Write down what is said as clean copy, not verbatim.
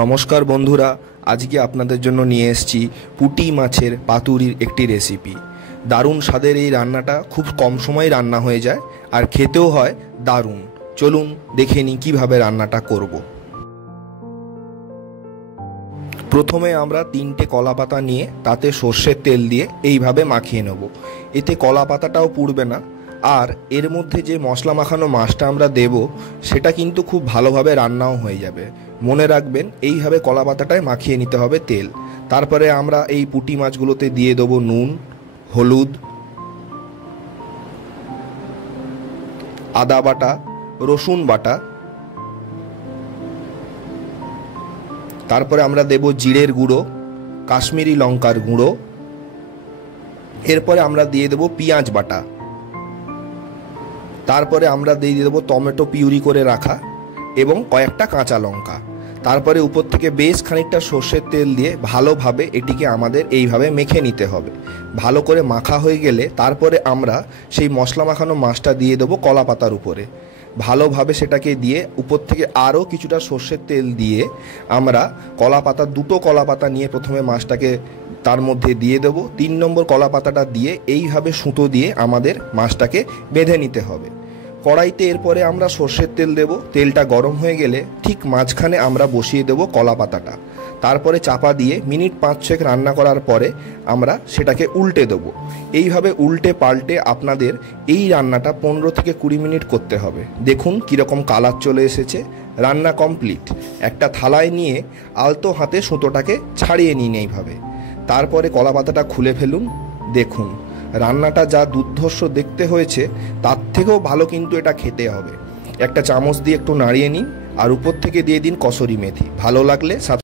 নমস্কার বন্ধুরা, আজকে আপনাদের জন্য নিয়ে এসেছি পুঁটি মাছের পাতুরির একটি রেসিপি। দারুণ স্বাদের এই রান্নাটা খুব কম সময়ে রান্না হয়ে যায় আর খেতেও হয় দারুণ। চলুন দেখে নিই কীভাবে রান্নাটা করব। প্রথমে আমরা 3টে কলা পাতা নিয়ে তাতে সর্ষের তেল দিয়ে এইভাবে মাখিয়ে নেব। এতে কলা পাতাটাও পুড়বে না, আর এর মধ্যে যে মশলা মাখানো মাছটা আমরা দেব সেটা কিন্তু খুব ভালোভাবে রান্নাও হয়ে যাবে। মনে রাখবেন, এইভাবে কলা পাতাটায় মাখিয়ে নিতে হবে তেল। তারপরে আমরা এই পুঁটি মাছগুলোতে দিয়ে দেবো নুন, হলুদ, আদা বাটা, রসুন বাটা, তারপরে আমরা দেব জিরের গুঁড়ো, কাশ্মীরি লঙ্কার গুঁড়ো, এরপরে আমরা দিয়ে দেব পেঁয়াজ বাটা, তারপরে আমরা দিয়ে দেবো টমেটো পিউরি করে রাখা এবং কয়েকটা কাঁচা লঙ্কা। তারপরে উপর থেকে বেশ খানিকটা সর্ষের তেল দিয়ে ভালোভাবে এটিকে আমাদের এইভাবে মেখে নিতে হবে। ভালো করে মাখা হয়ে গেলে তারপরে আমরা সেই মশলা মাখানো মাছটা দিয়ে দেবো কলা পাতার উপরে। ভালোভাবে সেটাকে দিয়ে উপর থেকে আরও কিছুটা সর্ষের তেল দিয়ে আমরা দুটো কলা পাতা নিয়ে প্রথমে মাছটাকে তার মধ্যে দিয়ে দেবো। 3 নম্বর কলা পাতাটা দিয়ে এইভাবে সুতো দিয়ে আমাদের মাছটাকে বেঁধে নিতে হবে। কড়াইতে এরপরে আমরা সর্ষের তেল দেব। তেলটা গরম হয়ে গেলে ঠিক মাঝখানে আমরা বসিয়ে দেব কলা পাতাটা। তারপরে চাপা দিয়ে মিনিট 5-6 রান্না করার পরে আমরা সেটাকে উল্টে দেবো। এইভাবে উল্টে পাল্টে আপনাদের এই রান্নাটা 15 থেকে 20 মিনিট করতে হবে। দেখুন কীরকম কালার চলে এসেছে। রান্না কমপ্লিট। একটা থালায় নিয়ে আলতো হাতে সুতোটাকে ছাড়িয়ে নিন এইভাবে। তারপরে কলা পাতাটা খুলে ফেলুন। দেখুন রান্নাটা যা দুর্ধর্ষ দেখতে হয়েছে তার থেকেও ভালো কিন্তু এটা খেতে হবে। একটা চামচ দিয়ে একটু নাড়িয়ে নিন আর উপর থেকে দিয়ে দিন কসুরি মেথি। ভালো লাগলে